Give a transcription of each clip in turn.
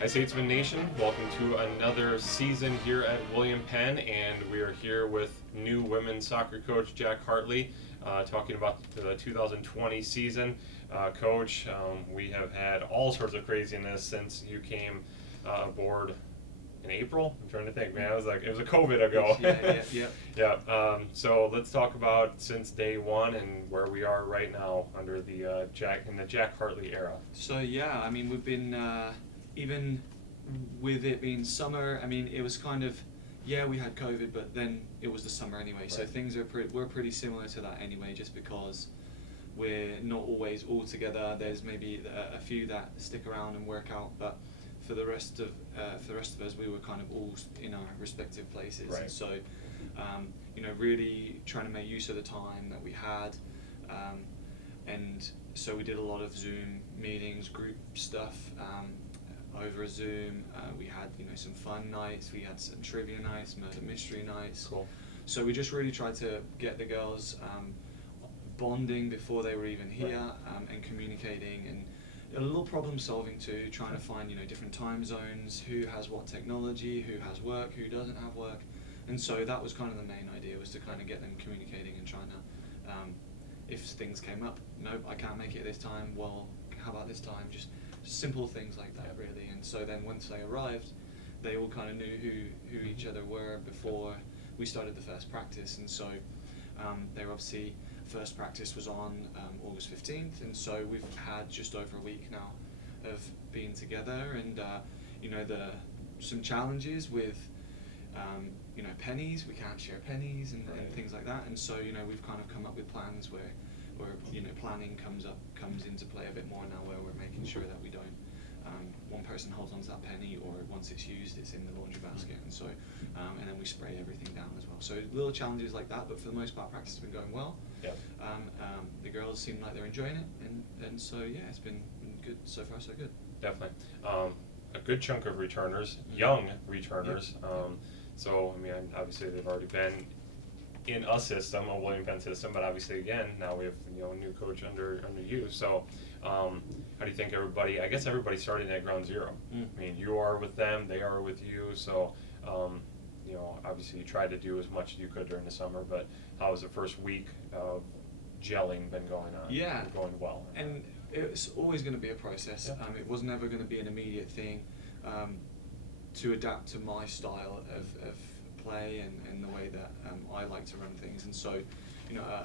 Hi Statesman Nation, welcome to another season here at William Penn, and we are here with new women's soccer coach Jack Hartley, talking about the 2020 season. Coach, we have had all sorts of craziness since you came aboard in April. I'm trying to think, man. It was a COVID ago. Yeah. So let's talk about since day one and where we are right now under the Jack Hartley era. So yeah, I mean we've been even with it being summer. I mean it was kind of we had COVID, but then it was the summer anyway. Right. So things we're pretty similar to that anyway, just because we're not always all together. There's maybe a few that stick around and work out, but for the rest of us, we were kind of all in our respective places. Right. And so, really trying to make use of the time that we had, and so we did a lot of Zoom meetings, group stuff over Zoom. We had some fun nights. We had some trivia nights, murder mystery nights. Cool. So we just really tried to get the girls bonding before they were even here, and communicating and a little problem solving too, trying to find different time zones, who has what technology, who has work, who doesn't have work. And so that was kind of the main idea, was to kind of get them communicating and trying to, if things came up, nope, I can't make it this time, well, how about this time? Just simple things like that, really. And so then once they arrived, they all kind of knew who each other were before we started the first practice. And so they were obviously, first practice was on August 15th, and so we've had just over a week now of being together, and some challenges with pennies. We can't share pennies and things like that, and so we've kind of come up with plans where planning comes into play a bit more now, where we're making sure that we don't one person holds onto that penny, or once it's used it's in the laundry basket, and so and then we spray everything down as well. So little challenges like that, but for the most part practice has been going well. Yeah. The girls seem like they're enjoying it, and so it's been good so far, so good. Definitely. A good chunk of returners, young returners. So I mean, obviously they've already been in a system, a William Penn system, but obviously again now we have a new coach under you. So how do you think everybody? I guess everybody's starting at ground zero. I mean, you are with them, they are with you. So obviously you tried to do as much as you could during the summer, but how has the first week of gelling been going on? Yeah, going well. And it's always going to be a process. Yeah. It was never going to be an immediate thing to adapt to my style of play and the way that I like to run things. And so,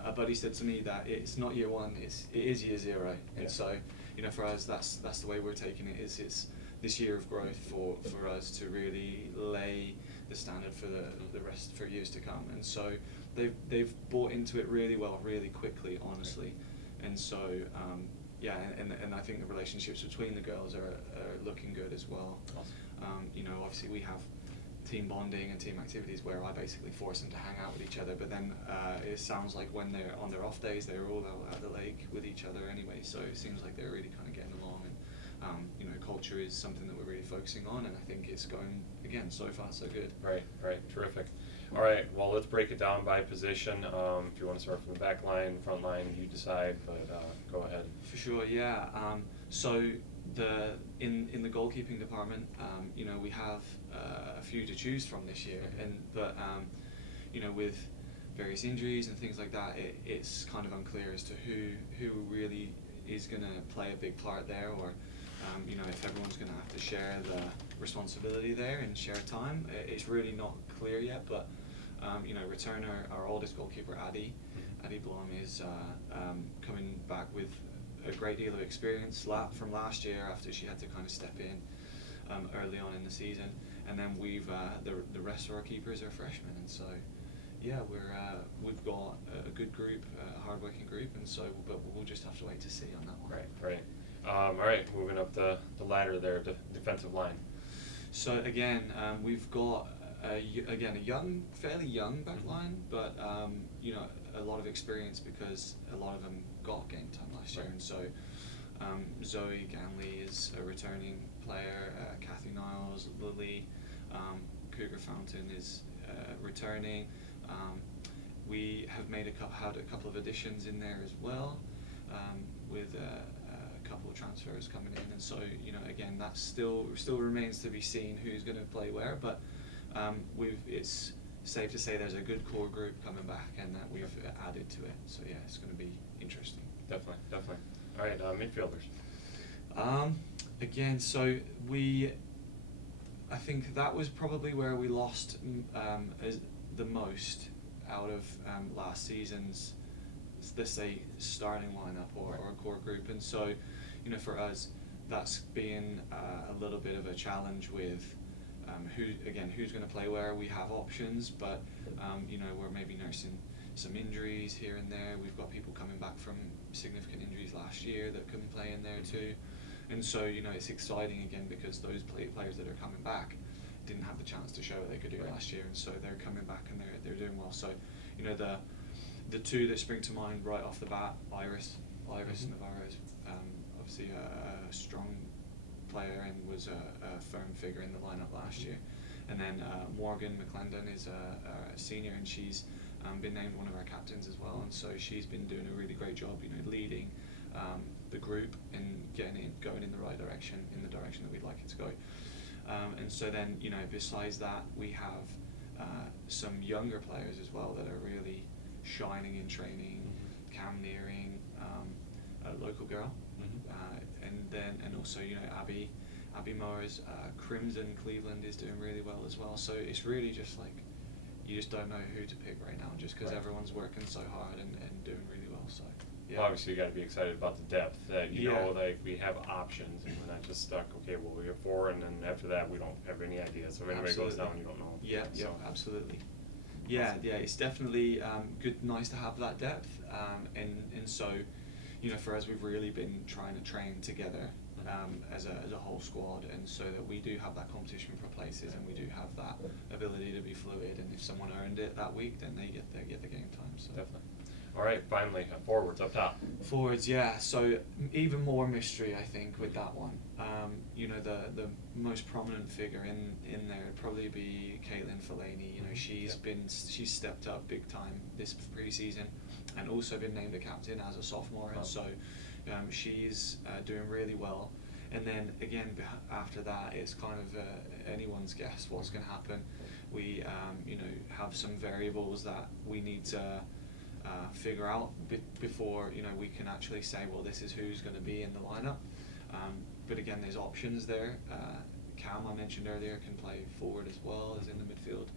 a buddy said to me that it's not year one, it is year zero. And so, for us, that's the way we're taking it. It's this year of growth for us to really lay the standard for the rest for years to come. And so they've bought into it really well, really quickly, honestly. And so and I think the relationships between the girls are looking good as well. Awesome. Obviously we have team bonding and team activities where I basically force them to hang out with each other, but then it sounds like when they're on their off days, they're all out at the lake with each other anyway, so it seems like they're really kind of getting along. And culture is something that we're really focusing on, and I think it's going, again, so far so good. Right, terrific. All right, well, let's break it down by position. If you want to start from the back line, front line, you decide, but go ahead. For sure, yeah. So in the goalkeeping department, we have a few to choose from this year, but with various injuries and things like that, it's kind of unclear as to who really is going to play a big part there, or if everyone's going to have to share the responsibility there and share time. It's really not clear yet, but returner, our oldest goalkeeper, Addie Blom, is coming back with a great deal of experience from last year, after she had to kind of step in early on in the season. And then we've the rest of our keepers are freshmen, and so we've got a good group, a hard-working group, and so but we'll just have to wait to see on that one. Right. All right, moving up the ladder there, defensive line. So again, we've got a fairly young back line, but a lot of experience, because a lot of them got game time last year. And so Zoe Ganley is a returning player, Kathy Niles, Lily, Cougar Fountain is returning. We have had a couple of additions in there as well, with a couple of transfers coming in, and so again that still remains to be seen who's going to play where, but it's safe to say there's a good core group coming back and that we've added to it. So yeah, it's going to be interesting. Definitely. All right, midfielders. Again, so I think that was probably where we lost the most out of last season's, let's say, starting lineup or core group. And so, for us, that's been a little bit of a challenge with who's going to play where. We have options, but we're maybe nursing some injuries here and there. We've got people coming back from significant injuries last year that can play in there too. And so, it's exciting again because those players that are coming back didn't have the chance to show what they could do last year, and so they're coming back and they're doing well. So, the two that spring to mind right off the bat, Iris Navarro's obviously a strong player and was a firm figure in the lineup last year. And then Morgan Mclendon is a senior, and she's been named one of our captains as well, and so she's been doing a really great job, leading the group and going in the right direction, in the direction that we'd like it to go. And so then, besides that, we have some younger players as well that are really shining in training. Cam Nearing, a local girl, and also Abby Mowers, Crimson Cleveland is doing really well as well. So it's really just like you just don't know who to pick right now, just because everyone's working so hard and doing really well. So yeah. Well, obviously you got to be excited about the depth that like we have options and we're not just stuck. Okay, well we have 4, and then after that we don't have any idea. So if anybody goes down, you don't know. Yeah, absolutely. Yeah, it's definitely nice to have that depth, and so for us, we've really been trying to train together as a whole squad, and so that we do have that competition for places, and we do have that ability to be fluid. And if someone earned it that week, then they get the game time. So definitely. All right, finally, forwards up top. Forwards, yeah. So even more mystery, I think, with that one. The most prominent figure in there would probably be Caitlin Fellaini. She's stepped up big time this preseason, and also been named a captain as a sophomore, and so she's doing really well. And then again, after that, it's kind of anyone's guess what's going to happen. We have some variables that we need to figure out before we can actually say, well, this is who's going to be in the lineup. But again, there's options there. Cam, I mentioned earlier, can play forward as well as in the midfield.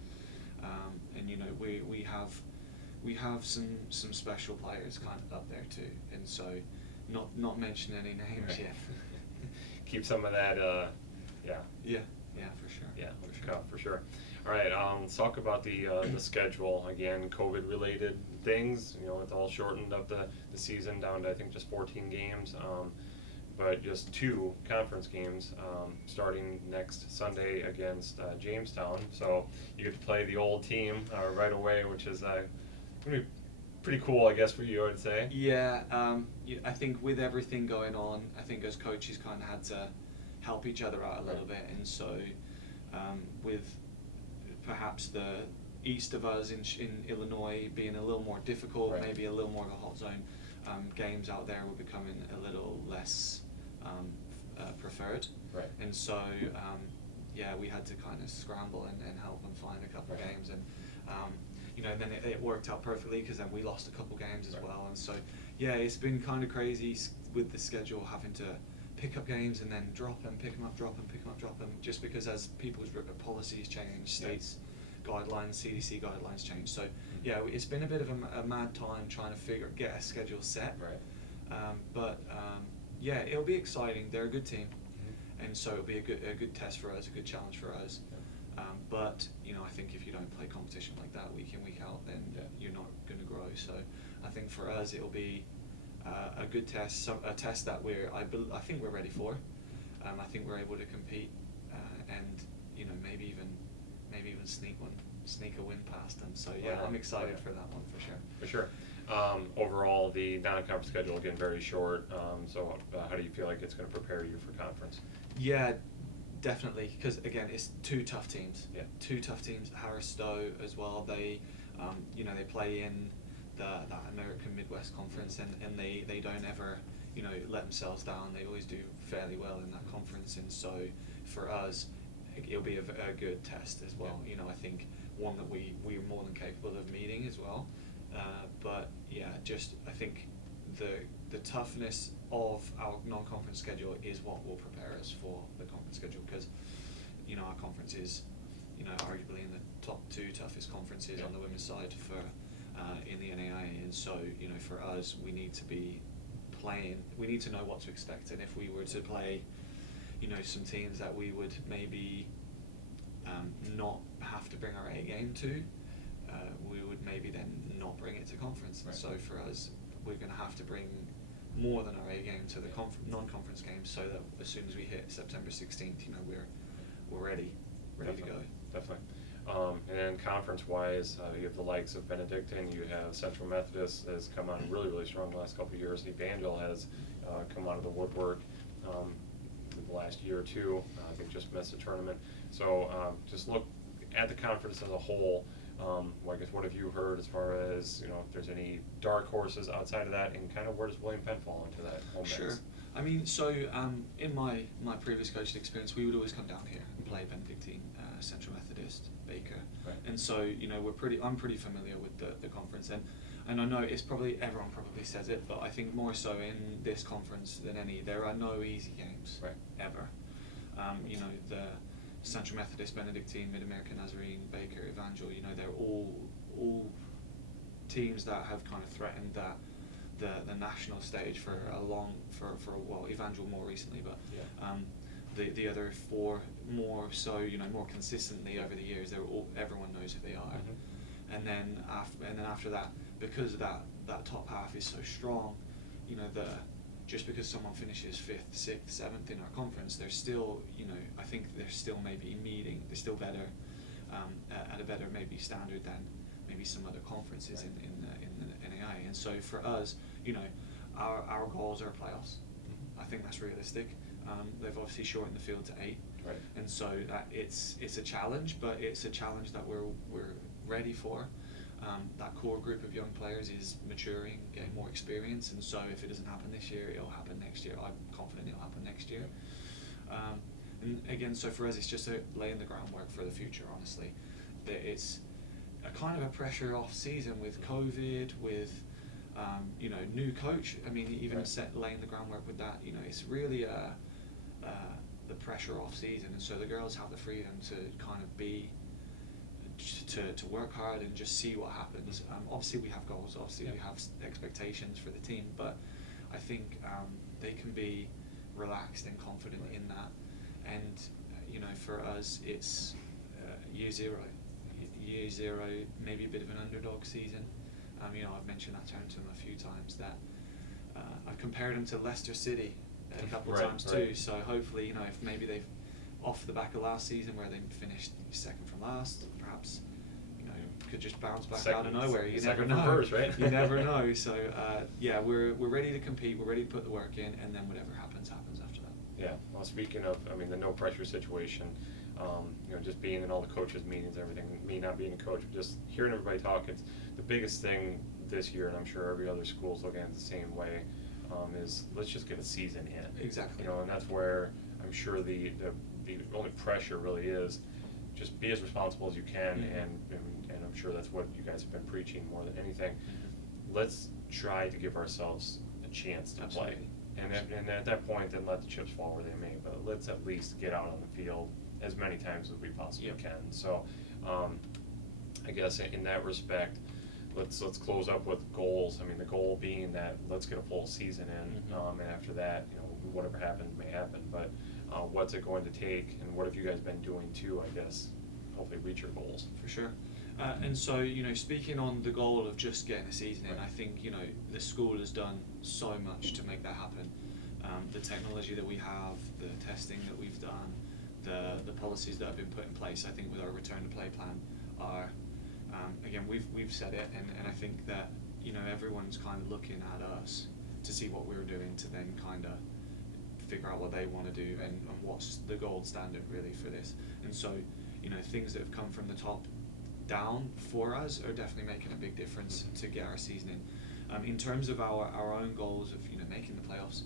And we have some special players kind of up there too. And so, not mention any names yet. Keep some of that. Yeah, for sure. Yeah, for sure. All right, let's talk about the schedule. Again, COVID-related things. It's all shortened up the season down to, I think, just 14 games, but just 2 conference games starting next Sunday against Jamestown. So you get to play the old team right away, which is going to be pretty cool, I guess, for you, I'd say. Yeah, I think with everything going on, I think as coaches kind of had to help each other out a little bit, and so with perhaps the east of us in Illinois being a little more difficult, maybe a little more of a hot zone, games out there were becoming a little less preferred. Right. And so, we had to kind of scramble and help them find a couple of games, and then it worked out perfectly because then we lost a couple games as well. And so, it's been kind of crazy with the schedule, having to pick up games and then drop them, pick them up, drop them, pick them up, drop them, just because as people's policies change, states guidelines, CDC guidelines change. So it's been a bit of a mad time trying to get a schedule set. Right. But it'll be exciting. They're a good team, and so it'll be a good test for us, a good challenge for us. But I think if you don't play competition like that week in, week out, then you're not going to grow. So I think for us it'll be a good test, a test that I think we're ready for. I think we're able to compete, and maybe even sneak a win past them. So I'm excited for that one for sure. For sure. Overall, the non-conference schedule again very short. So how do you feel like it's going to prepare you for conference? Yeah, definitely, because again, it's 2 tough teams. Yeah. 2 tough teams. Harris Stowe as well. They, they play in that American Midwest Conference, and they don't ever let themselves down. They always do fairly well in that conference, and so for us, it'll be a good test as well. I think one that we're more than capable of meeting as well. But yeah, just I think the toughness of our non-conference schedule is what will prepare us for the conference schedule, because our conference is arguably in the top 2 toughest conferences on the women's side for in the NAIA, and so for us we need to be playing. We need to know what to expect, and if we were to play some teams that we would maybe not have to bring our A game to, we would maybe then not bring it to conference. Right. So for us, we're going to have to bring more than our A game to the non-conference games, so that as soon as we hit September 16th, we're ready to go. Definitely. And then conference-wise, you have the likes of Benedictine, you have Central Methodist has come on really, really strong the last couple of years. Evangel has come out of the woodwork the last year or two. I think just missed the tournament. So just look at the conference as a whole. I guess what have you heard as far as if there's any dark horses outside of that, and kind of where does William Penn fall into that whole mix? Sure. I mean, so in my previous coaching experience, we would always come down here and play Benedictine, Central Methodist, Baker, right. And so I'm pretty familiar with the conference, and I know everyone probably says it, but I think more so in this conference than any, there are no easy games, right. Ever. The Central Methodist, Benedictine, Mid-American, Nazarene, Baker, Evangel, they're all teams that have kind of threatened that the national stage for a while. Evangel more recently, but the other 4 more so, more consistently over the years. Everyone knows who they are, and then after that, because that top half is so strong, just because someone finishes 5th, 6th, 7th in our conference, they're still, I think they're still maybe they're still better, at a better maybe standard than maybe some other conferences in the NAI. And so for us, our goals are playoffs. I think that's realistic. They've obviously shortened the field to 8, right. And so it's a challenge, but it's a challenge that we're ready for. That core group of young players is maturing, getting more experience, and so if it doesn't happen this year, it'll happen next year. I'm confident it'll happen next year. And again, so for us, it's just laying the groundwork for the future, honestly. It's a kind of a pressure off season with COVID, with new coach. I mean, even laying the groundwork with that, it's really the pressure off season, and so the girls have the freedom to kind of to work hard and just see what happens. Obviously we have goals, we have expectations for the team, but I think they can be relaxed and confident in that. And for us, it's year zero, maybe a bit of an underdog season. I've mentioned that term to them a few times, that I've compared them to Leicester City a couple of times too. So hopefully, if maybe they've, off the back of last season where they finished second from last, perhaps could just bounce back out of nowhere. You never know. First, right? You never know. So we're ready to compete. We're ready to put the work in, and then whatever happens after that. Yeah. Well, speaking of, the no pressure situation, just being in all the coaches' meetings, everything. Me not being a coach, just hearing everybody talk. It's the biggest thing this year, and I'm sure every other school's looking at it the same way. Is let's just get a season in. Exactly. And that's where I'm sure the only pressure really is just be as responsible as you can, and I'm sure that's what you guys have been preaching more than anything. Let's try to give ourselves a chance to play, and at that point, then let the chips fall where they may. But let's at least get out on the field as many times as we possibly can. So, I guess in that respect, let's close up with goals. The goal being that let's get a full season in, and after that, whatever happens may happen. But what's it going to take, and what have you guys been doing to, I guess, hopefully reach your goals? For sure. And so, speaking on the goal of just getting a season in, I think, the school has done so much to make that happen. The technology that we have, the testing that we've done, the policies that have been put in place, I think with our return to play plan are, again, we've said it, and I think that, everyone's kind of looking at us to see what we're doing to then kind of figure out what they want to do and what's the gold standard really for this. And so, things that have come from the top down for us are definitely making a big difference to get our season in. In terms of our own goals of making the playoffs,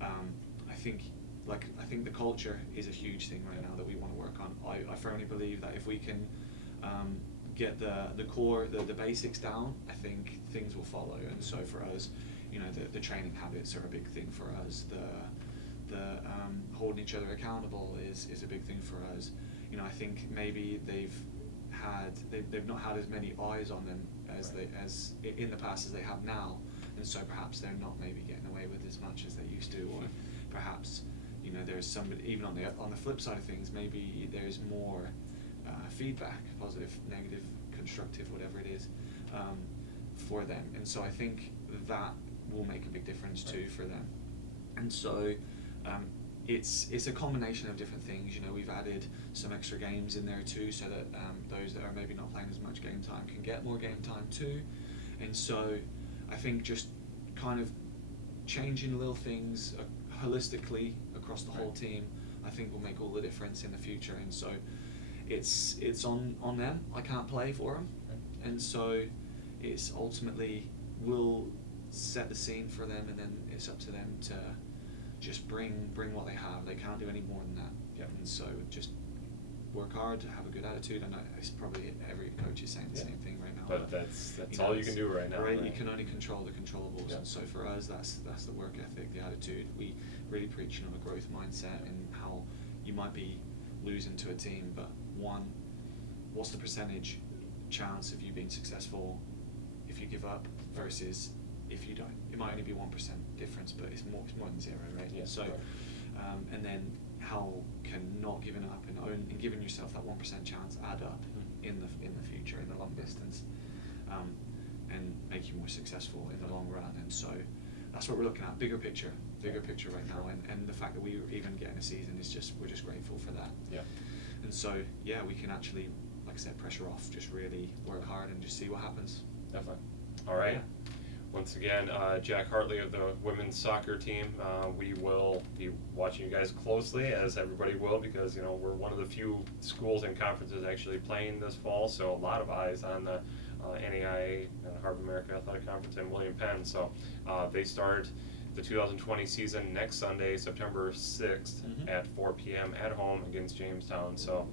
I think the culture is a huge thing right now that we want to work on. I firmly believe that if we can get the core, the basics down, I think things will follow. And so for us, the training habits are a big thing for us. The holding each other accountable is a big thing for us. I think maybe they've not had as many eyes on them as in the past as they have now, and so perhaps they're not maybe getting away with as much as they used to, or perhaps there's somebody, even on the flip side of things, maybe there's more feedback, positive, negative, constructive, whatever it is, for them, and so I think that will make a big difference too for them. And so it's a combination of different things. We've added some extra games in there too, so that those that are maybe not playing as much game time can get more game time too. And so I think just kind of changing little things holistically across the whole team, I think will make all the difference in the future. And so it's on them. I can't play for them, and so it's ultimately will set the scene for them, and then it's up to them to just bring what they have. They can't do any more than that. Yep. And so just work hard, have a good attitude. I know it's probably every coach is saying the same thing right now. But that's all you can do right now. Right, you can only control the controllables. Yep. And so for us, that's the work ethic, the attitude. We really preach a growth mindset, and how you might be losing to a team, but what's the percentage chance of you being successful if you give up versus if you don't? It might only be 1% difference, but it's more than zero, right? Yeah. So, and then how can not giving up and giving yourself that 1% chance add up in the future, in the long distance, and make you more successful in the long run. And so that's what we're looking at, bigger picture right now, and the fact that we even getting a season is we're just grateful for that. Yeah. And so we can actually, like I said, pressure off, just really work hard and just see what happens. Definitely. All right. Yeah. Once again, Jack Hartley of the women's soccer team. We will be watching you guys closely, as everybody will, because we're one of the few schools and conferences actually playing this fall. So a lot of eyes on the NAIA, Harvard America Athletic Conference, and William Penn. So they start the 2020 season next Sunday, September 6th at 4 p.m. at home against Jamestown. So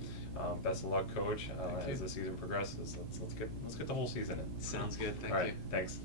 best of luck, Coach, as the season progresses. Let's get the whole season in. Sounds good. Thank All right, you. thanks.